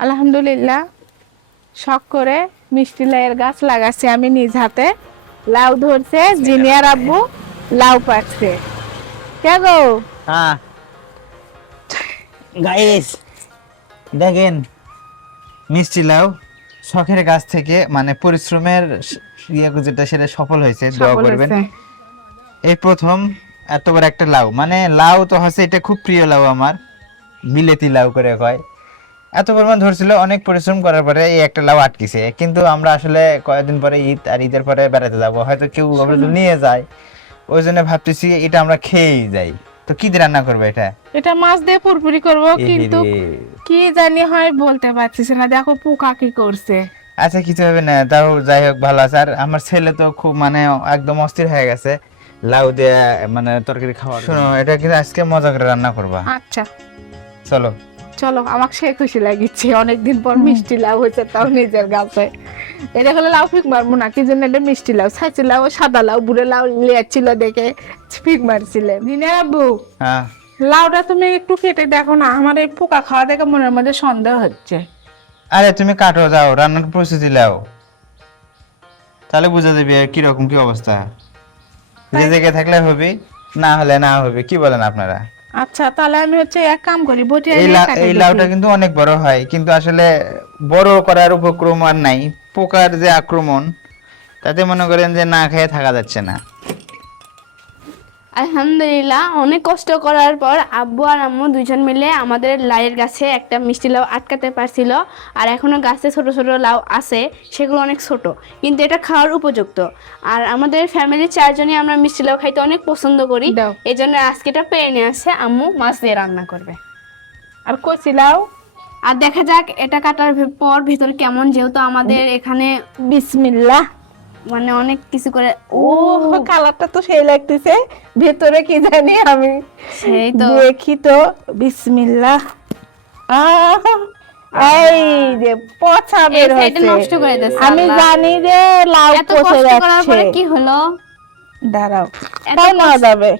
আলহামদুলিল্লাহ, শখ করে মিষ্টি লাউয়ের গাছ লাগাচ্ছি আমি নিজ হাতে। লাউ ধরছে, জিনিয়ার আব্বু লাউ পাচ্ছে। কে গো? হ্যাঁ গাইস, দেখেন মিষ্টি লাউ শখের গাছ থেকে মানে পরিশ্রমের যেটা সেটা সফল হয়েছে, দোয়া সফল করবেন। হয়েছে। এই প্রথম এত বড় একটা লাউ, মানে লাউ তো হচ্ছে এটা খুব প্রিয় লাউ আমার, বিলেতি লাউ করে কয়। এত পরিমাণ ধরছিল, অনেক পরিশ্রম করার পরে এই একটা লাউ আটকেছে। কিন্তু আমরা আসলে কয়েকদিন পরে ঈদ, আর ঈদের পরে বেড়াতে যাব, হয়তো কেউ আমরা যদি নিয়ে যায়, ওই জন্য ভাবতেছি এটা আমরা খেয়েই যাই। তো কি দিয়ে রান্না করবো এটা? এটা মাছ দিয়ে পুরপুরি করবো, কিন্তু কি জানি হয় বলতে পারছিস না। দেখো পোকা কি করছে। আচ্ছা কিছু হবে না, তাও যাই হোক ভালো আছে। আর আমার ছেলে তো খুব মানে একদম অস্থির হয়ে গেছে লাউ দিয়ে মানে তরকারি খাওয়ার। শোনো, এটা কিন্তু আজকে মজা করে রান্না করবা। আচ্ছা চলো চলো, আমাকে সে খুশি লাগিচ্ছে। অনেকদিন পর মিষ্টি লাউ হয়েছে, তাও নিজের গাছে। এটা হলে লাউ ফিক মারবো না, কি জন্য এটা মিষ্টি লাউ। ছাইছি লাউ, সাদা লাউ, বুড়ে লাউ লিয়াচ্ছিল দেখে ফিক মারছিলেন। দিনে আব্বু, হ্যাঁ লাউটা তুমি একটু কেটে দেখো না, আমার এই পোকা খাওয়া দেখে মনের মধ্যে সন্দেহ হচ্ছে। আরে তুমি কাটো, যাও রান্নার প্রস্তুতি লাও, তাহলে বুঝা যাবে কিরকম কি অবস্থা। যে জায়গায় থাকলে হবে, না হলে না হবে, কি বলেন আপনারা? আচ্ছা তাহলে আমি হচ্ছে এক কাম করি, বটি এই লাউটা কিন্তু অনেক বড় হয়, কিন্তু আসলে বড় করার উপক্রম আর নাই। পোকার যে আক্রমণ, তাতে মনে করেন যে না খেয়ে থাকা যাচ্ছে না। আলহামদুলিল্লাহ, অনেক কষ্ট করার পর আব্বু আর আম্মু দুইজন মিলে আমাদের লাউয়ের গাছে একটা মিষ্টি লাউ আটকাতে পারছিল। আর এখনো গাছে ছোট ছোট লাউ আছে, সেগুলো অনেক ছোট, কিন্তু এটা খাওয়ার উপযুক্ত। আর আমাদের ফ্যামিলির চারজনই আমরা মিষ্টি লাউ খাইতে অনেক পছন্দ করি, দাও। এই জন্য আজকে এটা পেয়ে নিয়ে আসছে, আম্মু মাছ দিয়ে রান্না করবে। আর কচি লাউ। আর দেখা যাক এটা কাটার পর ভেতরে কেমন, যেহেতু আমাদের এখানে বিসমিল্লাহ। মানে অনেক কিছু করে। ও কালারটা তো সেই লাগতেছে, ভেতরে কি জানি আমি সেই তো দেখি তো। বিসমিল্লাহ। এই যে পচা বের এই সাইডে হচ্ছে। নষ্ট করে দিয়েছে আমি আল্লাহ। জানি যে লাউ এত পচে কষ্ট করার যাচ্ছে। পরে কি হলো? দাঁড়াও, এত তাও নেওয়া কষ্ট- যাবে।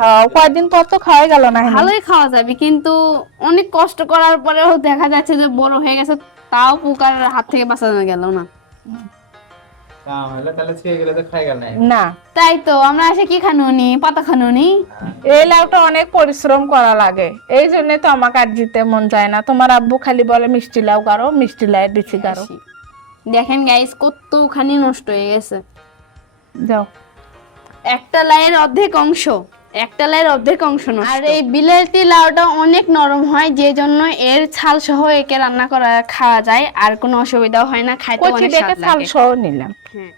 হ্যাঁ, কয়দিন পর তো খাওয়া গেল না। ভালোই খাওয়া যাবে, কিন্তু অনেক কষ্ট করার পরেও দেখা যাচ্ছে যে বড় হয়ে গেছে, তাও পোকার হাত থেকে বাঁচানো গেল না। না, তাই তো আমরা এসে কি খানুনি, পাতা খানুনি। এই লাউটা অনেক পরিশ্রম করা লাগে, এই জন্য তো আমাকে আর দিতে মন যায় না। তোমার আব্বু খালি বলে মিষ্টি লাউ কারো, মিষ্টি লাউ দিচ্ছি কারো। দেখেন গাইস, কতখানি নষ্ট হয়ে গেছে। যাও। একটা লাইয়ের অর্ধেক অংশ, একটা লাইয়ের অর্ধেক অংশ নষ্ট। আর এই বিলেতি লাউটা অনেক নরম হয়, যে জন্য এর ছাল সহ একে রান্না করা খাওয়া যায়, আর কোনো অসুবিধাও হয় না, খাইতে কচি অনেক দেখে স্বাদ ছাল লাগে। সহ নিলাম। হ্যাঁ।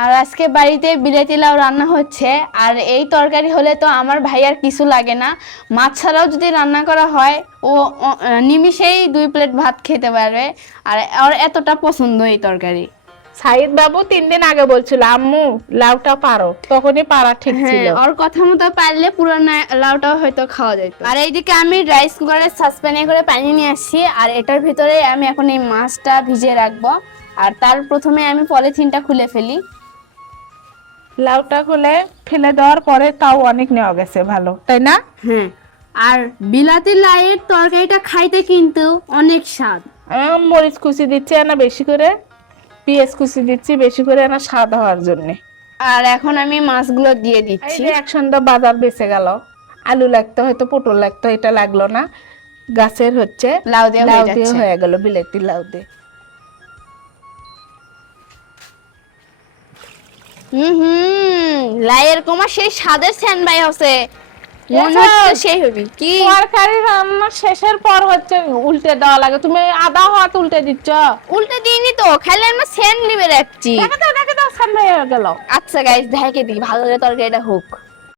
আর আজকে বাড়িতে বিলেতি লাউ রান্না হচ্ছে, আর এই তরকারি হলে তো আমার ভাই আর কিছু লাগে না। মাছ ছাড়াও যদি রান্না করা হয়, ও নিমিষেই 2 প্লেট ভাত খেতে পারবে। আর ওর এতটা পছন্দ এই তরকারি। সাইদ বাবু 3 দিন আগে বলছিল আম্মু লাউটা পারো, তখনই পারা ঠিক ছিল। হ্যাঁ, ওর কথা মতো পারলে পুরো লাউটাও হয়তো খাওয়া যেত। আর এইদিকে আমি রাইস কুকারে সাসপ্যানে করে পানি নিয়ে আসছি, আর এটার ভিতরে আমি এখন এই মাছটা ভিজিয়ে রাখবো। আর তার প্রথমে আমি পলিথিনটা খুলে ফেলি। লাউটা খুলে ফেলে দেওয়ার পরে তাও অনেক নেওয়া গেছে, ভালো তাই না? হ্যাঁ, আর বিলাতি লাউয়ের তরকারিটা খাইতে কিন্তু অনেক স্বাদ। আমি মরিচ কুচি দিচ্ছি না বেশি করে, পেঁয়াজ কুচি দিচ্ছি বেশি করে না, স্বাদ হওয়ার জন্য। আর এখন আমি মাছগুলো দিয়ে এই দিচ্ছি। যে একসঙ্গে বাজার বেঁচে গেল, আলু লাগতো হয়তো, পটল লাগতো, এটা লাগলো না। গাছের হচ্ছে লাউ দিয়ে হয়ে দিয়ে যাচ্ছে। হয়ে গেল, বিলেতি লাউ দিয়ে। লাইয়ের কমা সেই স্বাদের সেন বাই আছে, মনে হচ্ছে সেই হবে কি। তরকারি রান্না শেষের পর হচ্ছে উল্টে দেওয়া লাগে, তুমি আদা হাত উল্টে দিচ্ছ। উল্টে দিইনি তো, খাইলে আমরা সেন লিবে রাখছি। দেখে দাও সামনে হয়ে গেল। আচ্ছা গাইস, ঢেকে দিই ভালো করে তরকারিটা হোক।